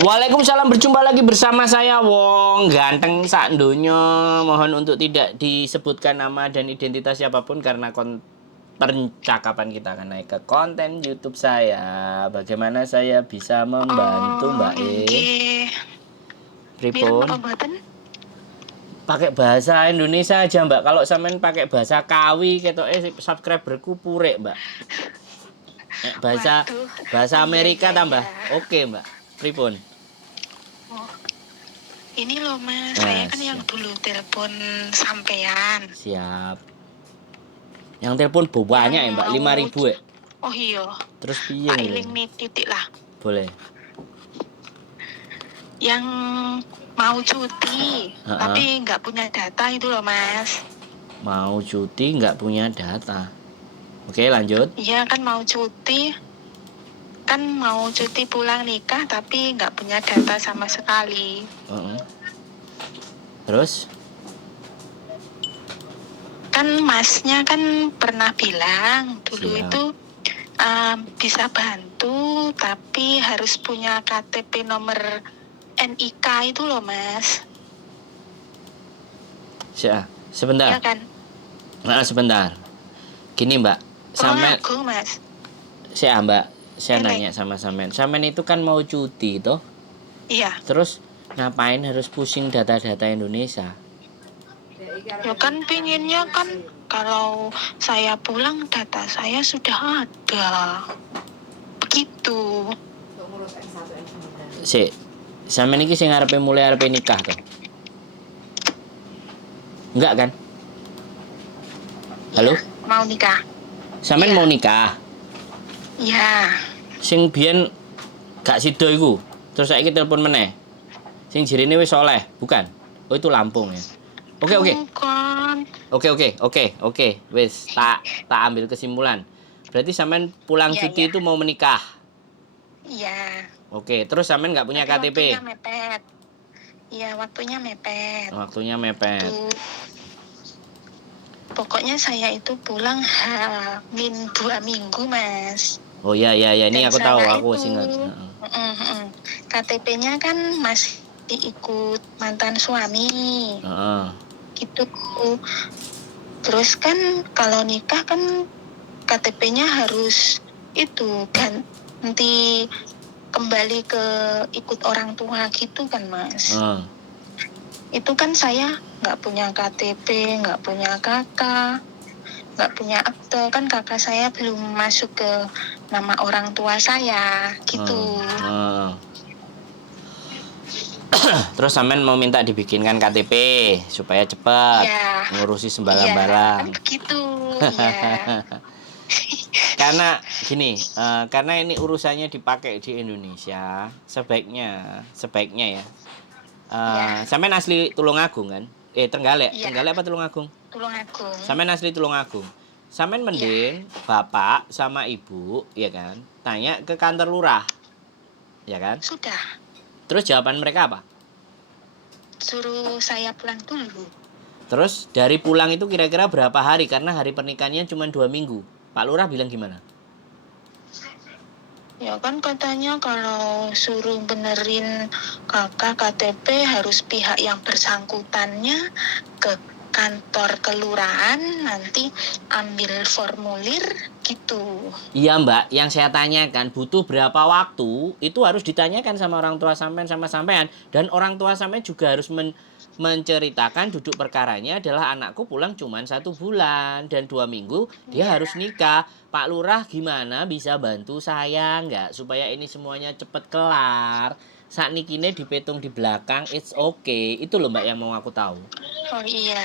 Waalaikumsalam, berjumpa lagi bersama saya Wong ganteng sak donya. Mohon untuk tidak disebutkan nama dan identitas siapapun karena percakapan kita akan naik ke konten YouTube saya. Bagaimana saya bisa membantu Mbak E? Nggih. Bilang Pripun? apa mboten? Pakai bahasa Indonesia aja Mbak. Kalau sampean pakai bahasa Kawi ketoke subscriberku purek Mbak. Bahasa Waduh. bahasa Oh iya Amerika iya tambah. iya. Oke Mbak. Pripun? Oh, ini loh Mas, saya Nah, kan yang siap. dulu telepon sampean. Siap. Yang telepon Yang banyak ya Mbak, mau 5.000 ya. Oh iya. Terus piye Tak ngene? iling nih titik lah. Boleh. Yang mau cuti Heeh. tapi nggak punya data itu loh Mas. Mau cuti nggak punya data. Oke, lanjut. Iya kan mau cuti. Kan mau cuti pulang nikah tapi nggak punya data sama sekali. Heeh. Terus? Kan masnya kan pernah bilang dulu Siap. itu bisa bantu tapi harus punya KTP nomor NIK itu loh Mas. Siap. Sebentar. Ya kan? Nah, sebentar. Gini Mbak, sampean Agung Mas. saya Mbak, saya Elek. nanya sama sampean. Sampean itu kan mau cuti toh? Iya. Terus ngapain harus pusing data-data Indonesia? Ya kan pinginnya kan kalau saya pulang data saya sudah ada. Begitu. Sampean iki sing arepe mulai arepe nikah toh? Enggak kan? Halo? Ya, mau nikah. Sampean Iya. mau nikah? Iya. Sing biyen gak sida iku. Terus saiki telepon meneh. Sing jirine wis oleh, bukan? Oh, itu Lampung ya. Oke, oke. Bukan. Oke. Wis tak ambil kesimpulan. Berarti sampean pulang Iya, cuti iya. itu mau menikah. Iya. Oke, terus sampean nggak punya Tapi KTP. waktunya mepet. Iya, waktunya mepet. Waktunya mepet. Tuh. Pokoknya saya itu pulang min 2 minggu, Mas. Oh iya, ini Dan aku tahu, saya aku itu ingat. KTP-nya kan masih ikut mantan suami. Heeh. Gitu. Terus kan kalau nikah kan KTP-nya harus itu ganti kembali ke ikut orang tua gitu kan, Mas. Itu kan saya nggak punya KTP, nggak punya kakak, nggak punya akte. Kan kakak saya belum masuk ke nama orang tua saya, gitu. Terus sampean mau minta dibikinkan KTP supaya cepat ngurusi sembalang-balang. Kan begitu, ya. Karena gini, karena ini urusannya dipakai di Indonesia, sebaiknya ya. Sampean asli Tulungagung kan? Trenggalek. Trenggalek apa Tulungagung? Tulungagung. Sampean asli Tulungagung. Sampean mending bapak sama ibu, ya kan? Tanya ke kantor lurah. Ya kan? Sudah. Terus jawaban mereka apa? Suruh saya pulang dulu. Terus dari pulang itu kira-kira berapa hari? Karena hari pernikahannya cuma 2 minggu. Pak Lurah bilang gimana? Ya kan katanya kalau suruh benerin kakak KTP harus pihak yang bersangkutannya ke kantor kelurahan, nanti ambil formulir gitu. Iya Mbak, yang saya tanyakan butuh berapa waktu itu harus ditanyakan sama orang tua sampean sama sampean, dan orang tua sampean juga harus menceritakan duduk perkaranya adalah anakku pulang cuma 1 bulan dan 2 minggu dia harus nikah. Pak Lurah gimana bisa bantu saya nggak supaya ini semuanya cepet kelar? Saat nikine dipetung di belakang, it's okay. Itu loh Mbak yang mau aku tahu. Oh iya.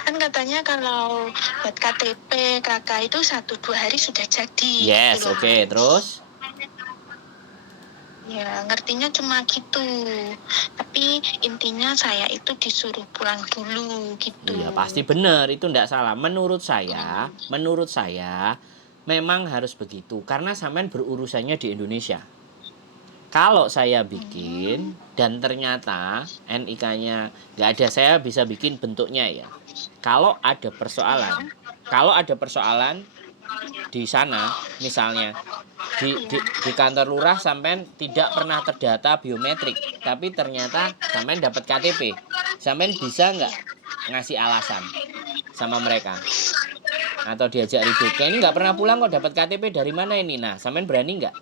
Kan katanya kalau buat KTP kakak itu 1-2 hari sudah jadi. Yes, gitu loh, oke. Mas. Terus? Ya, ngertinya cuma gitu. Tapi intinya saya itu disuruh pulang dulu gitu. Iya, pasti benar. Itu enggak salah. Menurut saya memang harus begitu karena sampean berurusannya di Indonesia. Kalau saya bikin dan ternyata NIK-nya nggak ada, saya bisa bikin bentuknya ya. Kalau ada persoalan di sana, misalnya di kantor lurah sampean tidak pernah terdata biometrik, tapi ternyata sampean dapat KTP, sampean bisa nggak ngasih alasan sama mereka atau diajak ribut? Kayak ini nggak pernah pulang kok, dapat KTP dari mana ini? Nah, sampean berani nggak?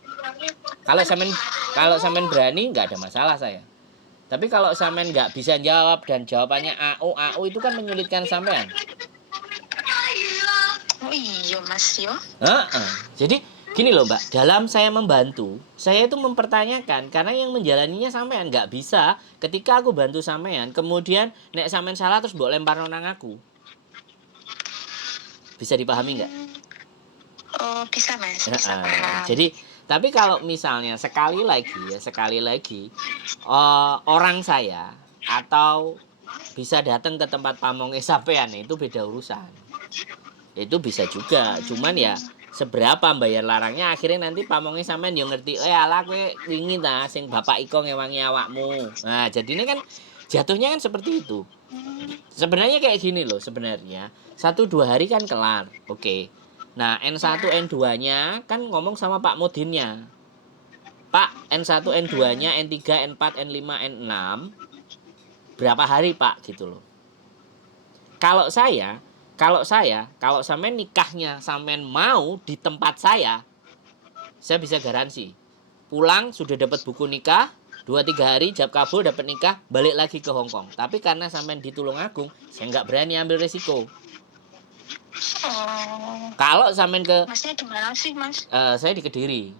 Kalau sampean berani nggak ada masalah saya. Tapi kalau sampean nggak bisa jawab dan jawabannya AO itu kan menyulitkan sampean. Oh iya Mas yo. Jadi gini loh Mbak, dalam saya membantu, saya itu mempertanyakan karena yang menjalaninya sampean, nggak bisa ketika aku bantu sampean, kemudian nek sampean salah terus mbok lempar nang aku. Bisa dipahami nggak? Oh bisa Mas, bisa paham. Jadi tapi kalau misalnya sekali lagi orang saya atau bisa datang ke tempat pamongnya sampean itu beda urusan. Itu bisa juga, cuman ya seberapa bayar larangnya akhirnya nanti pamongnya sampean yo ngerti, alah kowe wingi ta sing bapak iko ngewangi awakmu. Nah, jadinya kan jatuhnya kan seperti itu. Sebenarnya kayak gini loh sebenarnya. 1-2 hari kan kelar. Oke. Nah, N1 N2-nya kan ngomong sama Pak Mudinnya. Pak, N1 N2-nya N3 N4 N5 N6 berapa hari, Pak? Gitu loh. Kalau sampean nikahnya sampean mau di tempat saya bisa garansi. Pulang sudah dapat buku nikah, 2-3 hari jab kabul dapat nikah, balik lagi ke Hong Kong. Tapi karena sampean di Tulungagung, saya nggak berani ambil resiko. Kalau sampean ke Masnya di mana sih Mas? saya di Kediri.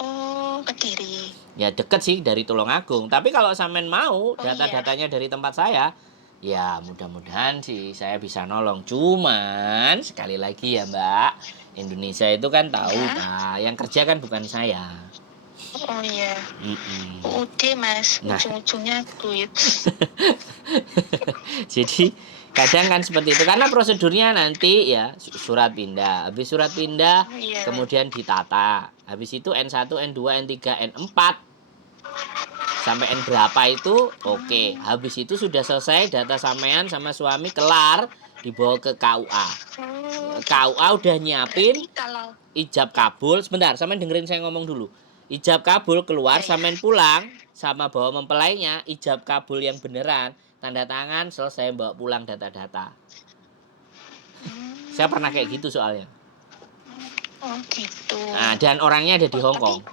Oh Kediri. Ya deket sih dari Tulungagung. Tapi kalau sampean mau data-datanya dari tempat saya, ya mudah-mudahan sih saya bisa nolong. Cuman sekali lagi ya Mbak, Indonesia itu kan tahu, nah yang kerja kan bukan saya. Oh iya. UUD Mas, ujung-ujungnya duit. Jadi kadang kan seperti itu karena prosedurnya nanti ya surat pindah. Habis surat pindah kemudian ditata. Habis itu N1, N2, N3, N4 sampai N berapa itu oke. Habis itu sudah selesai data sampean sama suami kelar dibawa ke KUA. KUA udah nyiapin ijab kabul. Sebentar, sampean dengerin saya ngomong dulu. Ijab kabul keluar, sampean pulang sama bawa mempelainya, ijab kabul yang beneran, tanda tangan, selesai bawa pulang data-data. Saya pernah kayak gitu soalnya. Oh gitu. Nah, dan orangnya ada di Hong Kong.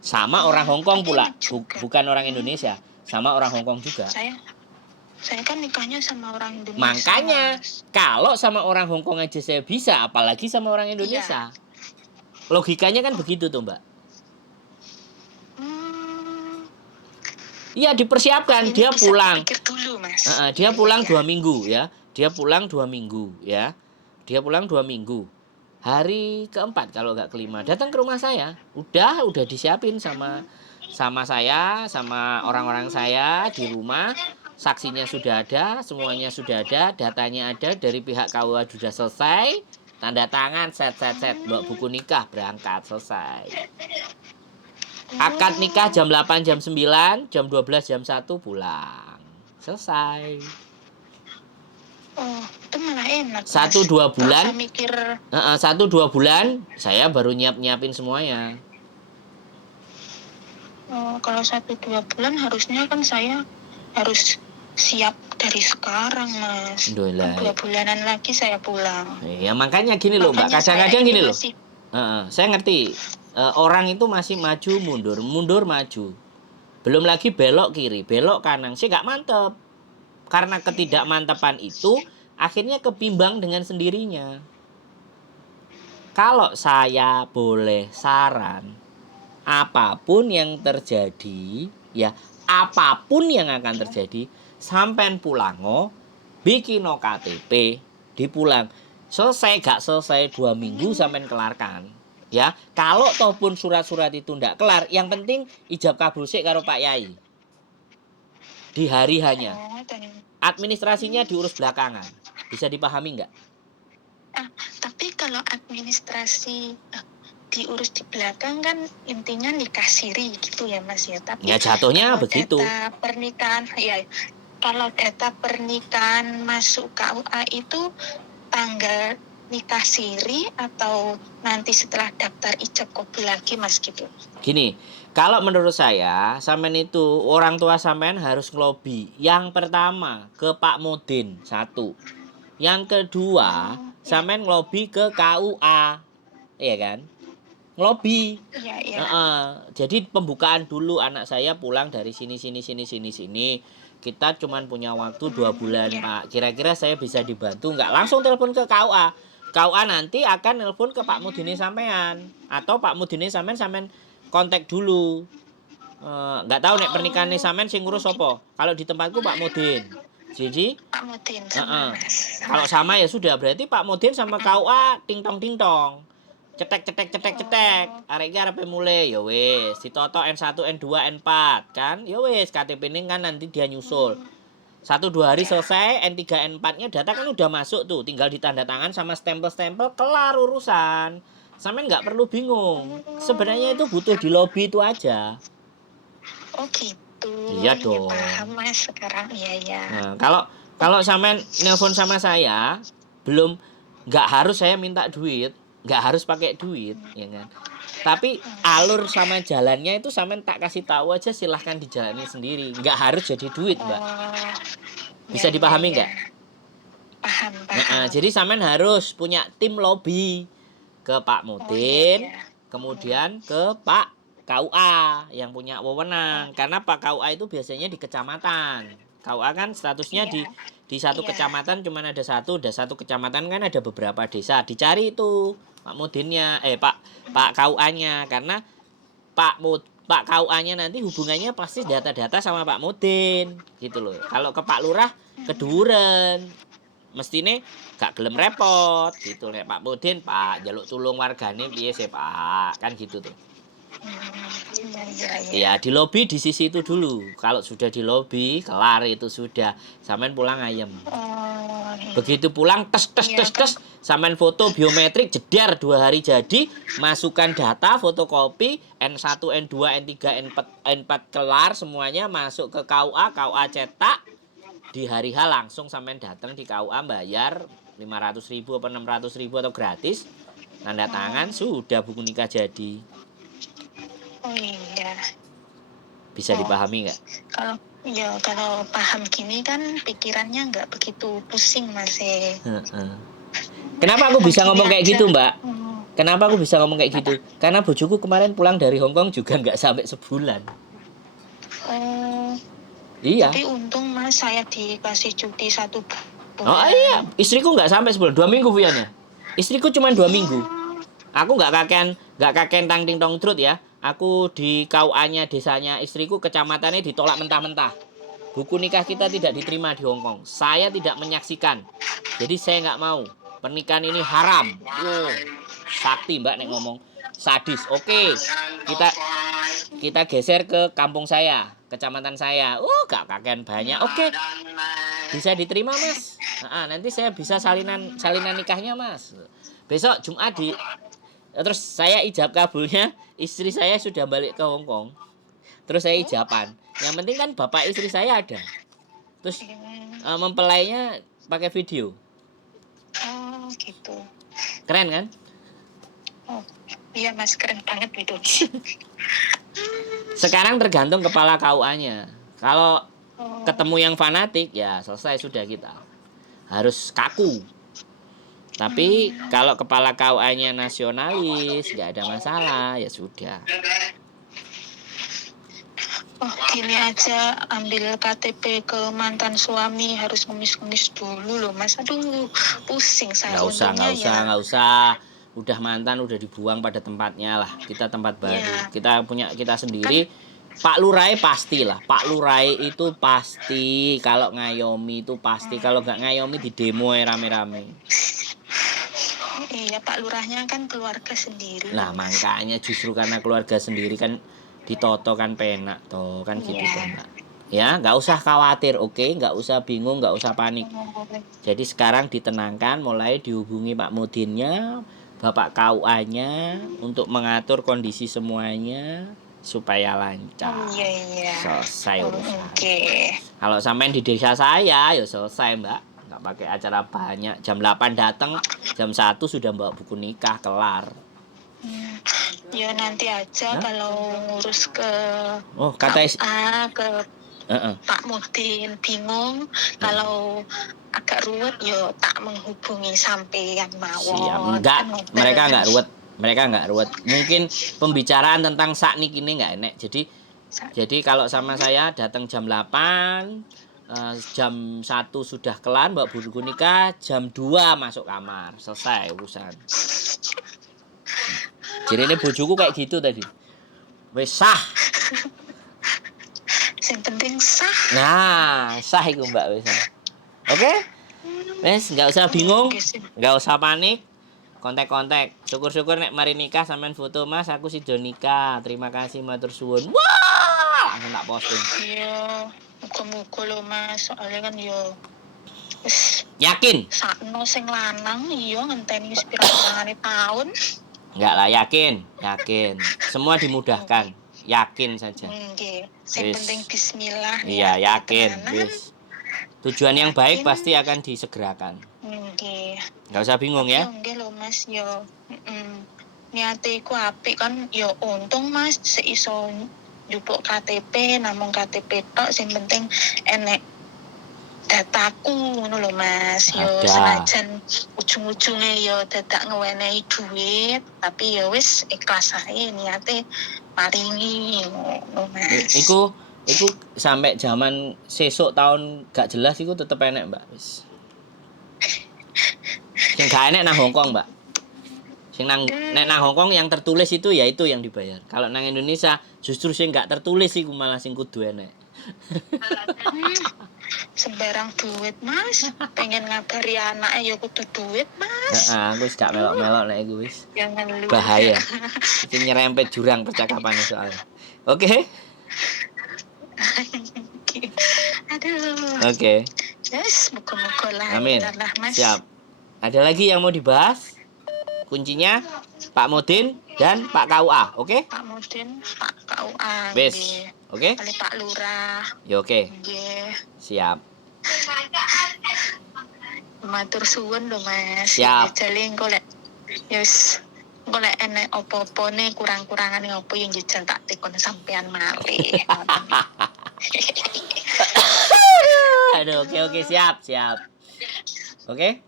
Sama orang Hong Kong pula, bukan orang Indonesia. Sama orang Hong Kong juga. Saya kan nikahnya sama orang Indonesia. Makanya, kalau sama orang Hong Kong aja saya bisa, apalagi sama orang Indonesia. Logikanya kan begitu tuh Mbak. Iya dipersiapkan, dia pulang. Dulu, Mas. Dia pulang 2 minggu ya. Dia pulang 2 minggu ya. Dia pulang 2 minggu. Hari keempat kalau nggak kelima datang ke rumah saya. Udah disiapin sama saya, sama orang-orang saya di rumah. Saksinya sudah ada, semuanya sudah ada, datanya ada, dari pihak KUA sudah selesai. Tanda tangan, set, bawa buku nikah, berangkat, selesai. Akad nikah jam 8, jam 9, jam 12, jam 1 pulang. Selesai. Oh, itu malah enak. 1-2 bulan. Mikir. 1-2 bulan saya baru nyiapin semuanya. Oh, kalau 1-2 bulan harusnya kan saya harus siap dari sekarang, Mas. 2 bulanan lagi saya pulang. Ya makanya gini loh, Mbak. Kadang-kadang gini loh. Saya ngerti. Orang itu masih maju mundur maju. Belum lagi belok kiri, belok kanan. Saya nggak mantep. Karena ketidakmantepan itu akhirnya kebimbang dengan sendirinya. Kalau saya boleh saran, apapun yang terjadi, ya apapun yang akan terjadi, sampean pulango, bikin KTP, dipulang. Selesai gak selesai 2 minggu sampean kelarkan. Ya, kalau ataupun surat-surat itu ndak kelar, yang penting ijab kabul sik karo Pak Yai. Di hari hanya. Administrasinya diurus belakangan. Bisa dipahami nggak? Tapi kalau administrasi diurus di belakang kan intinya nikah siri gitu ya Mas ya. Tapi ya jatuhnya begitu. Data pernikahan ya, kalau data pernikahan masuk KUA itu tanggal nikah siri atau nanti setelah daftar ijab kabul lagi Mas gitu? Gini, kalau menurut saya, sampean itu orang tua sampean harus ngelobi. Yang pertama ke Pak Mudin, satu. Yang kedua, Ya. sampean ngelobi ke KUA, iya kan? Ngelobi. Iya, iya. Jadi pembukaan dulu, anak saya pulang dari sini sini sini sini sini. Kita cuman punya waktu 2 bulan, Iya. Pak. Kira-kira saya bisa dibantu nggak? Langsung telepon ke KUA. KUA nanti akan telepon ke Pak Mudine sampean, atau Pak Mudine sampean kontak dulu. Nggak tahu nek pernikahan sampean sing ngurus apa. Kalau di tempatku Pak Mudin. Jadi Pak Mudin sama Mas. kalau sama ya sudah, berarti Pak Mudin sama KUA ting tong ting tong. Cetek cetek cetek cetek. Arek iki arepe mulai ya wis, ditoto N1, N2, N4 kan. Ya wis KTP ini kan nanti dia nyusul. 1-2 hari selesai, N3, N4-nya data kan udah masuk tuh, tinggal ditanda tangan sama stempel-stempel, kelar urusan. Sampean nggak perlu bingung. Sebenarnya itu butuh di lobby itu aja. Oh gitu. Iya dong. Paham Mas sekarang. Iya. Nah, kalau sampean nelpon sama saya, belum, nggak harus saya minta duit, nggak harus pakai duit, ya kan. Tapi alur sama jalannya itu sampean tak kasih tahu aja, silahkan dijalani sendiri, nggak harus jadi duit, Mbak. Bisa dipahami nggak? Paham. Nah, jadi sampean harus punya tim lobby ke Pak Mudin, kemudian ke Pak KUA yang punya wewenang. Karena Pak KUA itu biasanya di kecamatan. KUA kan statusnya di satu kecamatan cuma ada satu, kecamatan kan ada beberapa desa. Dicari itu Pak Mudinnya, Pak KUA-nya, karena Pak KUA-nya nanti hubungannya pasti data-data sama Pak Mudin gitu loh. Kalau ke Pak Lurah keduren, mestine gak gelem repot gitu. Nek Pak Mudin, Pak jaluk tulung wargane piye sih Pak, kan gitu tuh. Ya di lobi di sisi itu dulu. Kalau sudah di lobi kelar itu sudah, sampean pulang ayem. Begitu pulang tes sampean foto biometrik jedar 2 hari jadi, masukkan data fotokopi N1, N2, N3, N4 kelar semuanya, masuk ke KUA cetak. Di hari H langsung sampean datang di KUA bayar 500.000 atau 600.000 atau gratis, tanda tangan, sudah buku nikah jadi. Oh iya. Bisa dipahami nggak? Kalau paham gini kan pikirannya nggak begitu pusing Mas. Kenapa aku bisa ngomong kayak gitu, Mbak? Kenapa aku bisa ngomong kayak gitu? Karena bojoku kemarin pulang dari Hongkong juga nggak sampai sebulan. Iya. Tapi untung Mas saya dikasih cuti 1 bulan. Oh iya, istriku nggak sampai sebulan, 2 minggu Viannya. Istriku cuma 2 minggu. Aku nggak kaken tang ting tong trut ya. Aku di KUA-nya desanya istriku, kecamatannya ditolak mentah-mentah. Buku nikah kita tidak diterima di Hongkong. Saya tidak menyaksikan. Jadi saya nggak mau. Pernikahan ini haram. Wow, sakti Mbak nek ngomong. Sadis. Oke, kita geser ke kampung saya, kecamatan saya. Gak kakean banyak. Oke, bisa diterima Mas. Nanti saya bisa salinan nikahnya Mas. Besok Jumat terus saya ijab kabulnya, istri saya sudah balik ke Hongkong. Terus saya ijaban. Yang penting kan bapak istri saya ada. Terus mempelainya pakai video. Oh gitu. Keren kan? Oh iya Mas, keren banget itu. Sekarang tergantung kepala KUA-nya. Kalau ketemu yang fanatik ya selesai sudah kita. Harus kaku. Tapi kalau kepala KUA-nya nasionalis, nggak ada masalah, ya sudah. Oh gini aja, ambil KTP ke mantan suami harus ngemis-ngemis dulu loh Mas. Aduh, pusing saya. Nggak usah. Udah mantan udah dibuang pada tempatnya lah. Kita tempat baru. Ya. Kita punya kita sendiri. Pak Lurai pastilah. Pak Lurai itu pasti. Kalau ngayomi itu pasti. Kalau nggak ngayomi di demo rame-rame. Iya, Pak Lurahnya kan keluarga sendiri. Lah makanya justru karena keluarga sendiri kan ditoto kan penak toh kan gitu kan Mbak. Ya nggak usah khawatir, oke, nggak usah bingung, nggak usah panik. Jadi sekarang ditenangkan, mulai dihubungi Pak Mudinnya, Bapak KUA-nya untuk mengatur kondisi semuanya supaya lancar. Selesai urusan. Kalau sampean di desa saya ya selesai Mbak, nggak pakai acara banyak. Jam 8 datang, jam 1 sudah bawa buku nikah, kelar. Ya nanti aja kalau ngurus ke Oh, kata KUA, ke Heeh. Pak Mudin bingung. Kalau agak ruwet yo tak menghubungi sampean mawon. Siap. Enggak, Kan ngoten. mereka enggak ruwet. Mereka enggak ruwet. Mungkin pembicaraan tentang saknik ini enggak enak. Jadi kalau sama saya datang jam 8, jam 1 sudah kelar bawa buku nikah, jam 2 masuk kamar, selesai urusan. Jadi ini bojoku kayak gitu tadi. Wes sah. Yang penting sah. Nah, sah iku Mbak wes. Oke? Wes enggak usah bingung, enggak usah panik. Kontak-kontak. Syukur-syukur nek mari nikah sampean foto Mas, aku sido nikah. Terima kasih matur suwun. Wah, langsung tak posting. Iya, muga-muga lho Mas, soalnya kan yo wis Yakin? sakno sing lanang iya ngenteni wis pirang-pirangane tahun. Enggak lah, yakin. Semua dimudahkan. Yakin saja. Nggih, sing Wis. penting bismillah. Iya, yakin. tenanan. Wis. Tujuan yang baik Yakin. pasti akan disegerakan. Nggih. Enggak usah bingung ya. Nggih lho Mas, yo niate iku apik kan yo untung Mas seiso njupuk KTP, namung KTP tok sing penting enek dataku ngono lho Mas. Yo Ada. senajan ujung-ujunge yo dadak ngewenehi duit, tapi yo wis ikhlas ae niate paringi ngono Mas. Iku sampai zaman sesuk tahun gak jelas iku tetep enek, Mbak. Wis. Sing gak enek nang Hongkong, Mbak. Sing nek nang Hongkong yang tertulis itu ya itu yang dibayar. Kalau nang Indonesia justru sing gak tertulis iku malah sing kudu enek. Sembarang duit Mas, pengen ngabari anake ya kudu duit Mas. Heeh, aku wis gak melok-melok nek iku wis. Jangan lupa. Bahaya. Iki nyerempet jurang percakapan soalnya. Oke? Aduh. Oke. Yes, muka-muka lah. Amin. Lah, Mas. Siap. Ada lagi yang mau dibahas? Kuncinya Pak Mudin dan Pak KUA, oke? Pak Mudin, Pak KUA. Wes. nggih. Oke? Kali Pak Lurah. Ya oke. Nggih. Siap. Matur suwun lho Mas. Siap. Jale engko lek yes engko lek enek apa-apane kurang-kurangane apa yang jejal tak tekon sampean malih. Aduh, oke siap. Oke?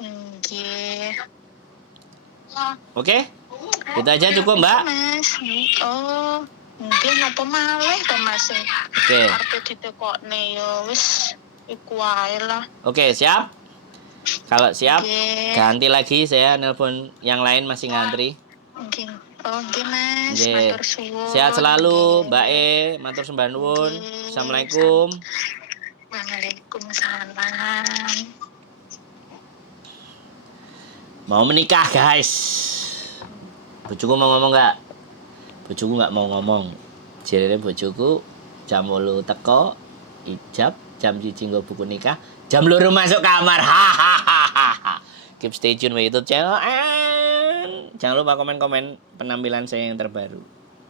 Nggih. Oke? Itu aja cukup, Mbak? Mas. Oh, mungkin apa malih to Mas? Oke. Arep ditekokne ya wis iku wae lah. Oke, siap? Kalau siap, Nggih. ganti lagi saya nelpon yang lain masih ngantri. Nggih. Oh, nggih Mas. Nggih. Matur suwun. Sehat selalu, Nggih. Mbak E. Matur sembah nuwun. Nggih. Assalamualaikum. Waalaikumsalam. Mau menikah, guys. Bojoku mau ngomong nggak? Bojoku nggak mau ngomong. Jadi bojoku jam 8 teko, ijab, jam 1 nggo buku nikah, jam 2 masuk kamar. Hahaha. Keep stay tune with YouTube channel and jangan lupa komen-komen penampilan saya yang terbaru.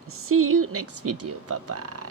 See you next video. Bye bye.